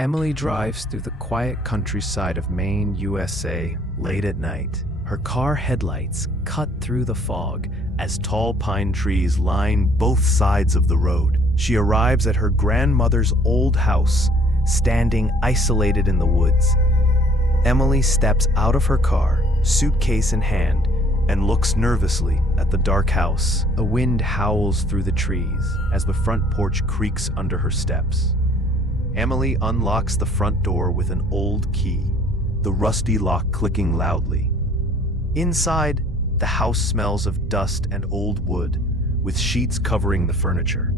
Emily drives through the quiet countryside of Maine, USA, late at night. Her car headlights cut through the fog as tall pine trees line both sides of the road. She arrives at her grandmother's old house, standing isolated in the woods. Emily steps out of her car, suitcase in hand, and looks nervously at the dark house. A wind howls through the trees as the front porch creaks under her steps. Emily unlocks the front door with an old key, the rusty lock clicking loudly. Inside, the house smells of dust and old wood, with sheets covering the furniture.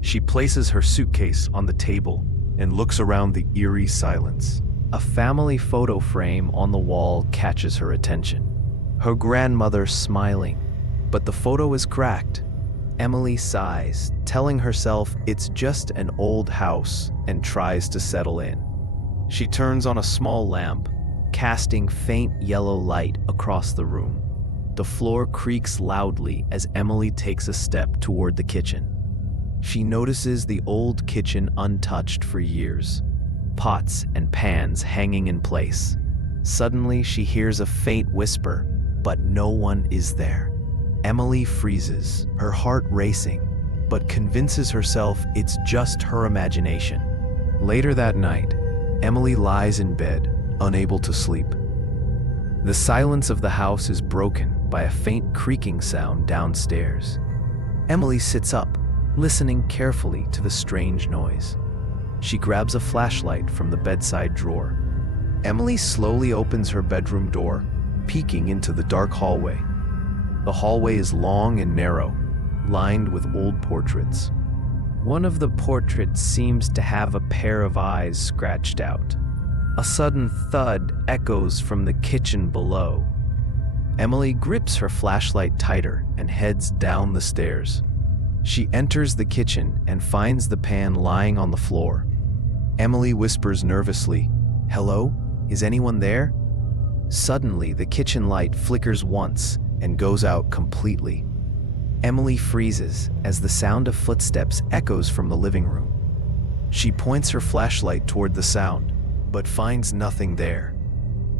She places her suitcase on the table and looks around the eerie silence. A family photo frame on the wall catches her attention. Her grandmother smiling, but the photo is cracked. Emily sighs, telling herself it's just an old house, and tries to settle in. She turns on a small lamp, casting faint yellow light across the room. The floor creaks loudly as Emily takes a step toward the kitchen. She notices the old kitchen untouched for years, pots and pans hanging in place. Suddenly, she hears a faint whisper, but no one is there. Emily freezes, her heart racing, but convinces herself it's just her imagination. Later that night, Emily lies in bed, unable to sleep. The silence of the house is broken by a faint creaking sound downstairs. Emily sits up, listening carefully to the strange noise. She grabs a flashlight from the bedside drawer. Emily slowly opens her bedroom door, peeking into the dark hallway. The hallway is long and narrow, lined with old portraits. One of the portraits seems to have a pair of eyes scratched out. A sudden thud echoes from the kitchen below. Emily grips her flashlight tighter and heads down the stairs. She enters the kitchen and finds the pan lying on the floor. Emily whispers nervously, "Hello? Is anyone there?" Suddenly, the kitchen light flickers once and goes out completely. Emily freezes as the sound of footsteps echoes from the living room. She points her flashlight toward the sound, but finds nothing there.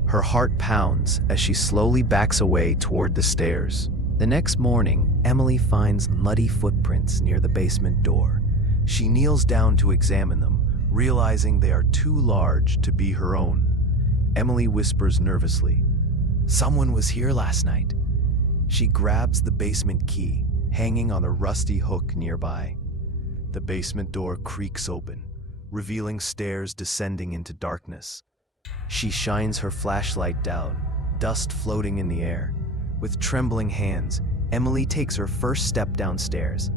Her heart pounds as she slowly backs away toward the stairs. The next morning, Emily finds muddy footprints near the basement door. She kneels down to examine them, realizing they are too large to be her own. Emily whispers nervously, "Someone was here last night." She grabs the basement key, hanging on a rusty hook nearby. The basement door creaks open, revealing stairs descending into darkness. She shines her flashlight down, dust floating in the air. With trembling hands, Emily takes her first step downstairs.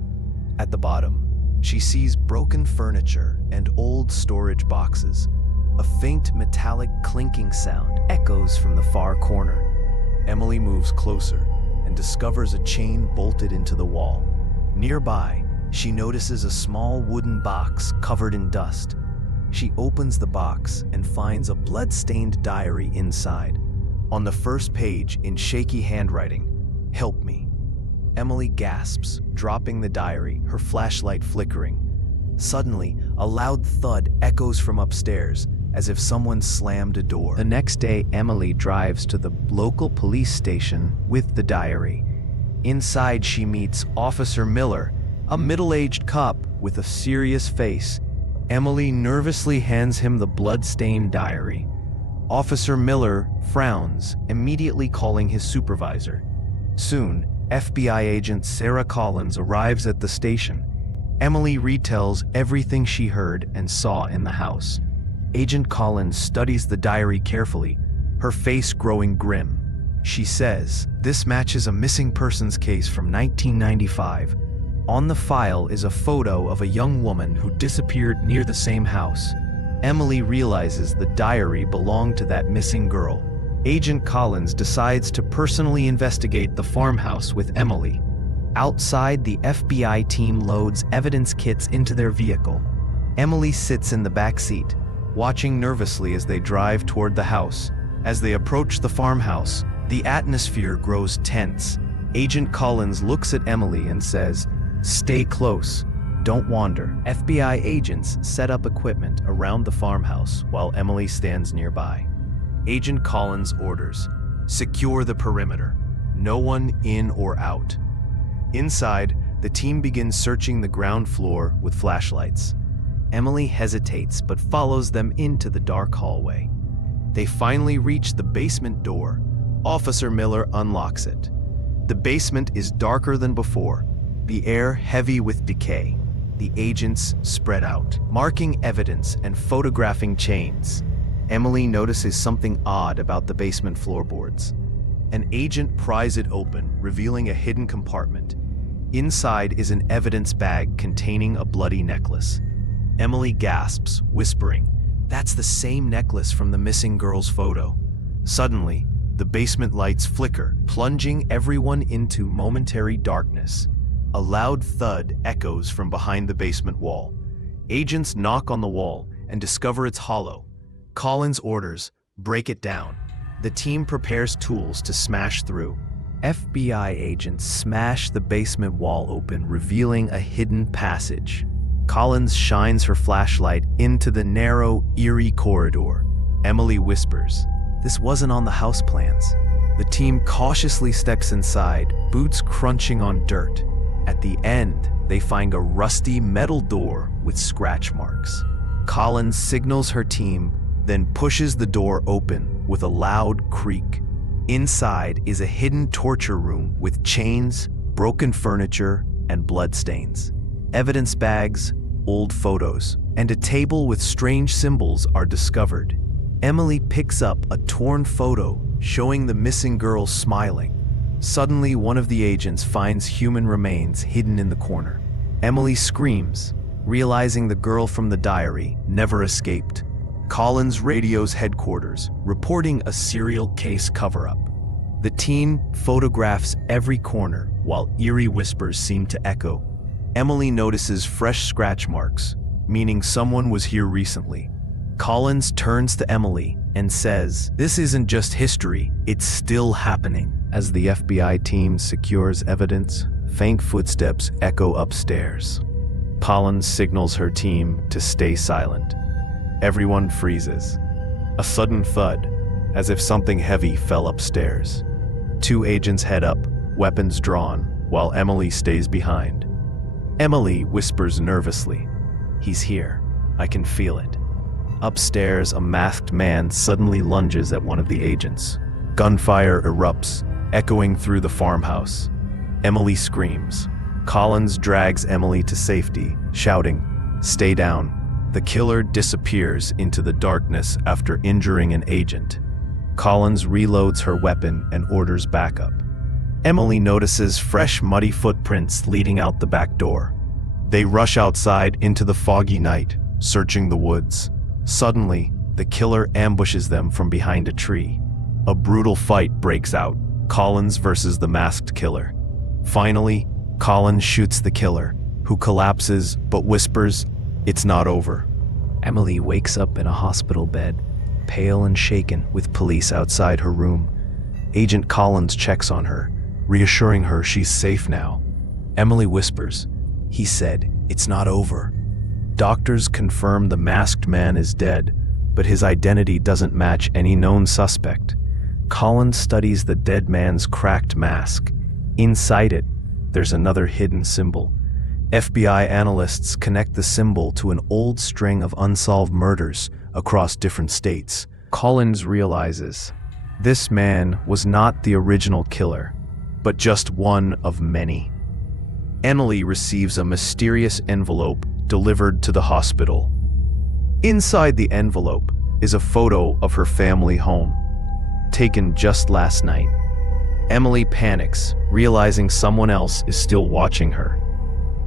At the bottom, she sees broken furniture and old storage boxes. A faint metallic clinking sound echoes from the far corner. Emily moves closer and discovers a chain bolted into the wall. Nearby, she notices a small wooden box covered in dust. She opens the box and finds a blood-stained diary inside. On the first page, in shaky handwriting, "Help me." Emily gasps, dropping the diary, her flashlight flickering. Suddenly, a loud thud echoes from upstairs, as if someone slammed a door. The next day, Emily drives to the local police station with the diary. Inside, she meets Officer Miller, a middle-aged cop with a serious face. Emily nervously hands him the blood-stained diary. Officer Miller frowns, immediately calling his supervisor. Soon, FBI agent Sarah Collins arrives at the station. Emily retells everything she heard and saw in the house. Agent Collins studies the diary carefully, her face growing grim. She says, "This matches a missing persons case from 1995. On the file is a photo of a young woman who disappeared near the same house." Emily realizes the diary belonged to that missing girl. Agent Collins decides to personally investigate the farmhouse with Emily. Outside, the FBI team loads evidence kits into their vehicle. Emily sits in the back seat, watching nervously as they drive toward the house. As they approach the farmhouse, the atmosphere grows tense. Agent Collins looks at Emily and says, "Stay close." Don't wander. FBI agents set up equipment around the farmhouse while Emily stands nearby. Agent Collins orders, "Secure the perimeter. No one in or out." Inside, the team begins searching the ground floor with flashlights. Emily hesitates but follows them into the dark hallway. They finally reach the basement door. Officer Miller unlocks it. The basement is darker than before, the air heavy with decay. The agents spread out, marking evidence and photographing chains. Emily notices something odd about the basement floorboards. An agent pries it open, revealing a hidden compartment. Inside is an evidence bag containing a bloody necklace. Emily gasps, whispering, "That's the same necklace from the missing girl's photo." Suddenly, the basement lights flicker, plunging everyone into momentary darkness. A loud thud echoes from behind the basement wall. Agents knock on the wall and discover it's hollow. Collins orders, "Break it down." The team prepares tools to smash through. FBI agents smash the basement wall open, revealing a hidden passage. Collins shines her flashlight into the narrow, eerie corridor. Emily whispers, "This wasn't on the house plans." The team cautiously steps inside, boots crunching on dirt. At the end, they find a rusty metal door with scratch marks. Collins signals her team, then pushes the door open with a loud creak. Inside is a hidden torture room with chains, broken furniture, and bloodstains. Evidence bags, old photos, and a table with strange symbols are discovered. Emily picks up a torn photo showing the missing girl smiling. Suddenly, one of the agents finds human remains hidden in the corner. Emily screams, realizing the girl from the diary never escaped. Collins radios headquarters, reporting a serial case cover-up. The team photographs every corner while eerie whispers seem to echo. Emily notices fresh scratch marks, meaning someone was here recently. Collins turns to Emily and says, "This isn't just history, it's still happening." As the FBI team secures evidence, faint footsteps echo upstairs. Collins signals her team to stay silent. Everyone freezes. A sudden thud, as if something heavy fell upstairs. Two agents head up, weapons drawn, while Emily stays behind. Emily whispers nervously, "He's here. I can feel it." Upstairs, a masked man suddenly lunges at one of the agents. Gunfire erupts, echoing through the farmhouse. Emily screams. Collins drags Emily to safety, shouting, "Stay down." The killer disappears into the darkness after injuring an agent. Collins reloads her weapon and orders backup. Emily notices fresh, muddy footprints leading out the back door. They rush outside into the foggy night, searching the woods. Suddenly, the killer ambushes them from behind a tree. A brutal fight breaks out, Collins versus the masked killer. Finally, Collins shoots the killer, who collapses but whispers, "It's not over." Emily wakes up in a hospital bed, pale and shaken, with police outside her room. Agent Collins checks on her, reassuring her she's safe now. Emily whispers, "He said, it's not over." Doctors confirm the masked man is dead, but his identity doesn't match any known suspect. Collins studies the dead man's cracked mask. Inside it, there's another hidden symbol. FBI analysts connect the symbol to an old string of unsolved murders across different states. Collins realizes this man was not the original killer, but just one of many. Emily receives a mysterious envelope delivered to the hospital. Inside the envelope is a photo of her family home, taken just last night. Emily panics, realizing someone else is still watching her.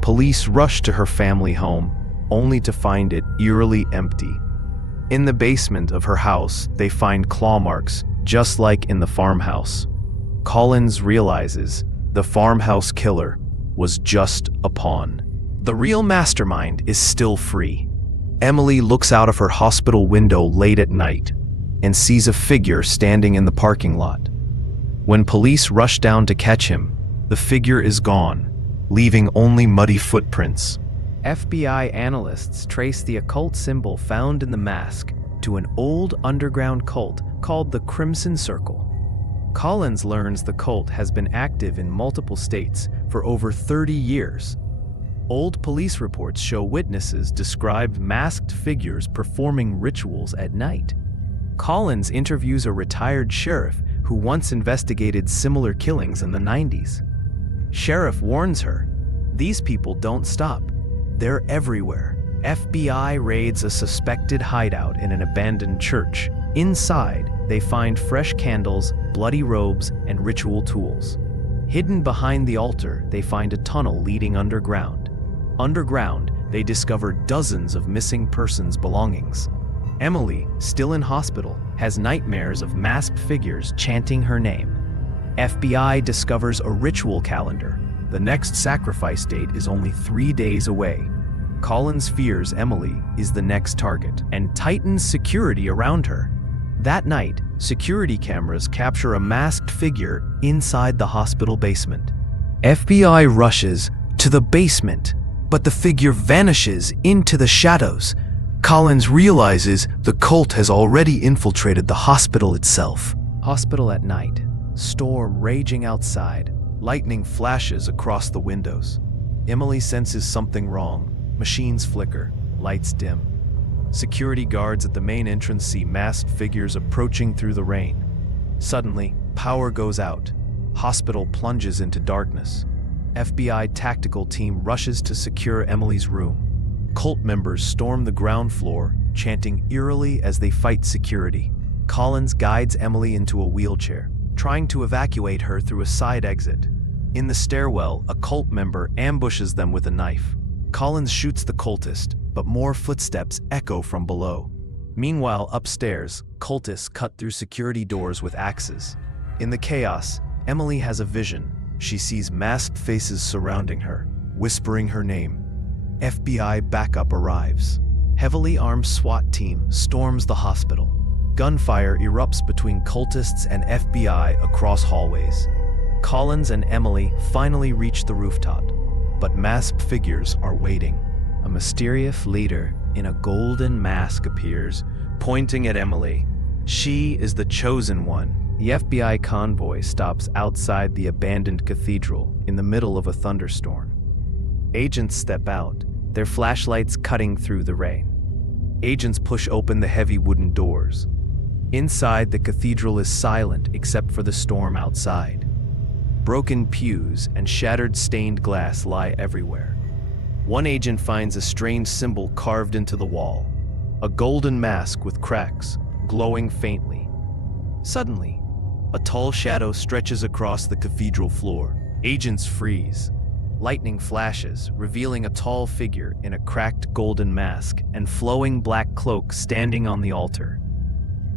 Police rush to her family home, only to find it eerily empty. In the basement of her house, they find claw marks, just like in the farmhouse. Collins realizes the farmhouse killer was just a pawn. The real mastermind is still free. Emily looks out of her hospital window late at night and sees a figure standing in the parking lot. When police rush down to catch him, the figure is gone, leaving only muddy footprints. FBI analysts trace the occult symbol found in the mask to an old underground cult called the Crimson Circle. Collins learns the cult has been active in multiple states for over 30 years. Old police reports show witnesses describe masked figures performing rituals at night. Collins interviews a retired sheriff who once investigated similar killings in the 90s. Sheriff warns her, "These people don't stop. They're everywhere." FBI raids a suspected hideout in an abandoned church. Inside, they find fresh candles, bloody robes, and ritual tools. Hidden behind the altar, they find a tunnel leading underground. Underground, they discover dozens of missing persons' belongings. Emily, still in hospital, has nightmares of masked figures chanting her name. FBI discovers a ritual calendar. The next sacrifice date is only 3 days away. Collins fears Emily is the next target and tightens security around her. That night, security cameras capture a masked figure inside the hospital basement. FBI rushes to the basement, but the figure vanishes into the shadows. Collins realizes the cult has already infiltrated the hospital itself. Hospital at night. Storm raging outside. Lightning flashes across the windows. Emily senses something wrong. Machines flicker. Lights dim. Security guards at the main entrance see masked figures approaching through the rain. Suddenly, power goes out. Hospital plunges into darkness. FBI tactical team rushes to secure Emily's room. Cult members storm the ground floor, chanting eerily as they fight security. Collins guides Emily into a wheelchair, trying to evacuate her through a side exit. In the stairwell, a cult member ambushes them with a knife. Collins shoots the cultist, but more footsteps echo from below. Meanwhile, upstairs, cultists cut through security doors with axes. In the chaos, Emily has a vision. She sees masked faces surrounding her, whispering her name. FBI backup arrives. Heavily armed SWAT team storms the hospital. Gunfire erupts between cultists and FBI across hallways. Collins and Emily finally reach the rooftop, but masked figures are waiting. A mysterious leader in a golden mask appears, pointing at Emily. She is the chosen one. The FBI convoy stops outside the abandoned cathedral in the middle of a thunderstorm. Agents step out, their flashlights cutting through the rain. Agents push open the heavy wooden doors. Inside, the cathedral is silent except for the storm outside. Broken pews and shattered stained glass lie everywhere. One agent finds a strange symbol carved into the wall, a golden mask with cracks, glowing faintly. Suddenly, a tall shadow stretches across the cathedral floor. Agents freeze. Lightning flashes, revealing a tall figure in a cracked golden mask and flowing black cloak standing on the altar.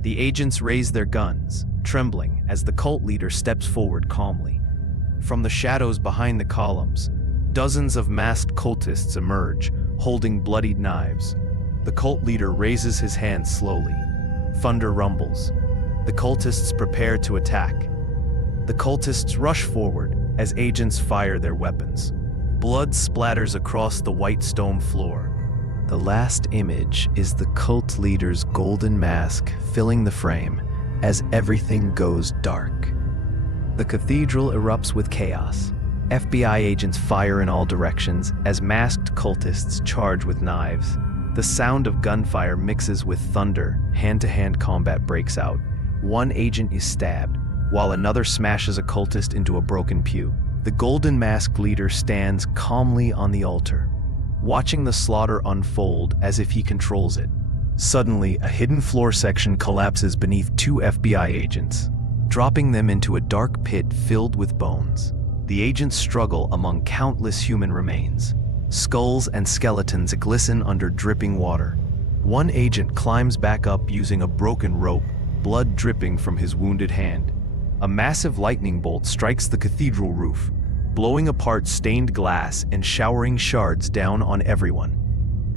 The agents raise their guns, trembling as the cult leader steps forward calmly. From the shadows behind the columns, dozens of masked cultists emerge, holding bloodied knives. The cult leader raises his hands slowly. Thunder rumbles. The cultists prepare to attack. The cultists rush forward as agents fire their weapons. Blood splatters across the white stone floor. The last image is the cult leader's golden mask filling the frame as everything goes dark. The cathedral erupts with chaos. FBI agents fire in all directions as masked cultists charge with knives. The sound of gunfire mixes with thunder. Hand-to-hand combat breaks out. One agent is stabbed, while another smashes a cultist into a broken pew. The golden masked leader stands calmly on the altar, watching the slaughter unfold as if he controls it. Suddenly, a hidden floor section collapses beneath two FBI agents, dropping them into a dark pit filled with bones. The agents struggle among countless human remains. Skulls and skeletons glisten under dripping water. One agent climbs back up using a broken rope, blood dripping from his wounded hand. A massive lightning bolt strikes the cathedral roof, blowing apart stained glass and showering shards down on everyone.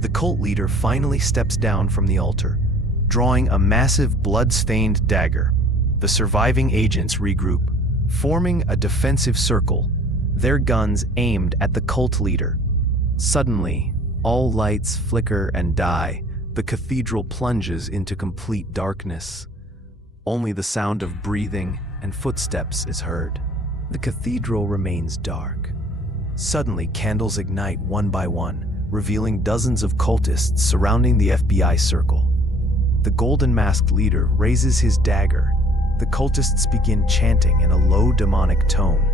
The cult leader finally steps down from the altar, drawing a massive blood-stained dagger. The surviving agents regroup, forming a defensive circle, their guns aimed at the cult leader. Suddenly, All lights flicker and die. The cathedral plunges into complete darkness. Only the sound of breathing and footsteps is heard. The cathedral remains dark. Suddenly, candles ignite one by one, revealing dozens of cultists surrounding the FBI circle. The golden-masked leader raises his dagger. The cultists begin chanting in a low demonic tone.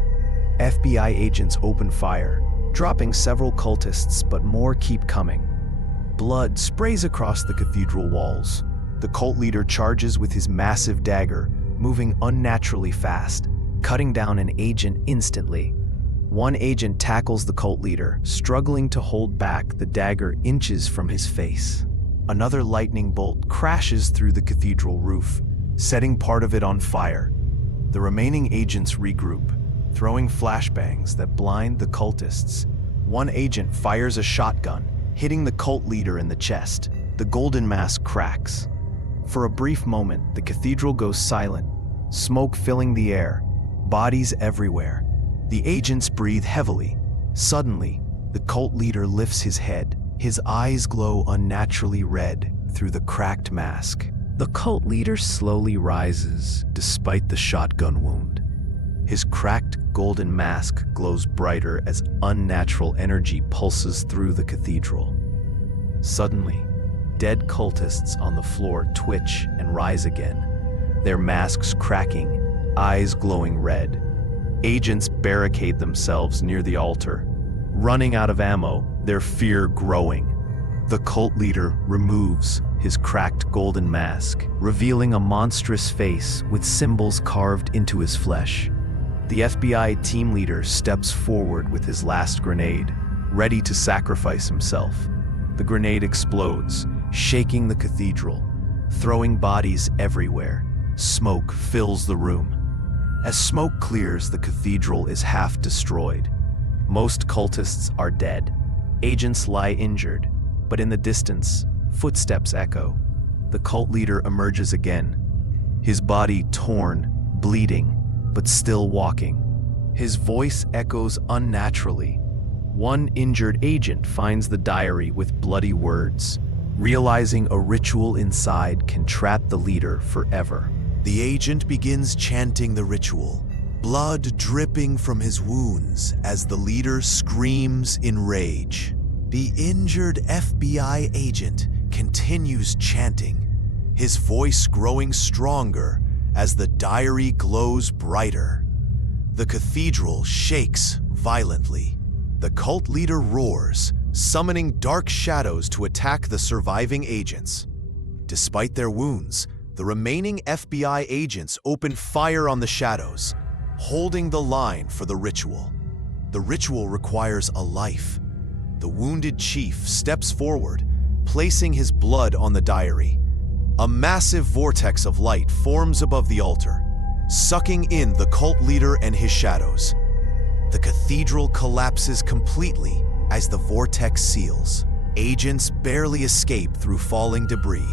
FBI agents open fire, dropping several cultists, but more keep coming. Blood sprays across the cathedral walls. The cult leader charges with his massive dagger, moving unnaturally fast, cutting down an agent instantly. One agent tackles the cult leader, struggling to hold back the dagger inches from his face. Another lightning bolt crashes through the cathedral roof, setting part of it on fire. The remaining agents regroup, throwing flashbangs that blind the cultists. One agent fires a shotgun, hitting the cult leader in the chest. The golden mask cracks. For a brief moment, the cathedral goes silent, smoke filling the air, bodies everywhere. The agents breathe heavily. Suddenly, the cult leader lifts his head. His eyes glow unnaturally red through the cracked mask. The cult leader slowly rises, despite the shotgun wound. His cracked golden mask glows brighter as unnatural energy pulses through the cathedral. Suddenly, dead cultists on the floor twitch and rise again, their masks cracking, eyes glowing red. Agents barricade themselves near the altar, running out of ammo, their fear growing. The cult leader removes his cracked golden mask, revealing a monstrous face with symbols carved into his flesh. The FBI team leader steps forward with his last grenade, ready to sacrifice himself. The grenade explodes, shaking the cathedral, throwing bodies everywhere. Smoke fills the room. As smoke clears, the cathedral is half destroyed. Most cultists are dead. Agents lie injured, but in the distance, footsteps echo. The cult leader emerges again, his body torn, bleeding, but still walking. His voice echoes unnaturally. One injured agent finds the diary with bloody words, realizing a ritual inside can trap the leader forever. The agent begins chanting the ritual, blood dripping from his wounds as the leader screams in rage. The injured FBI agent continues chanting, his voice growing stronger as the diary glows brighter. The cathedral shakes violently. The cult leader roars, summoning dark shadows to attack the surviving agents. Despite their wounds, the remaining FBI agents open fire on the shadows, holding the line for the ritual. The ritual requires a life. The wounded chief steps forward, placing his blood on the diary. A massive vortex of light forms above the altar, sucking in the cult leader and his shadows. The cathedral collapses completely as the vortex seals. Agents barely escape through falling debris.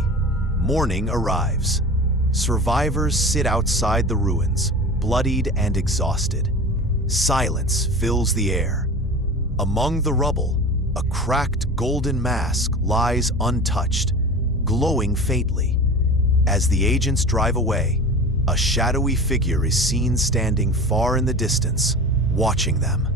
Morning arrives. Survivors sit outside the ruins, bloodied and exhausted. Silence fills the air. Among the rubble, a cracked golden mask lies untouched, glowing faintly. As the agents drive away, a shadowy figure is seen standing far in the distance, watching them.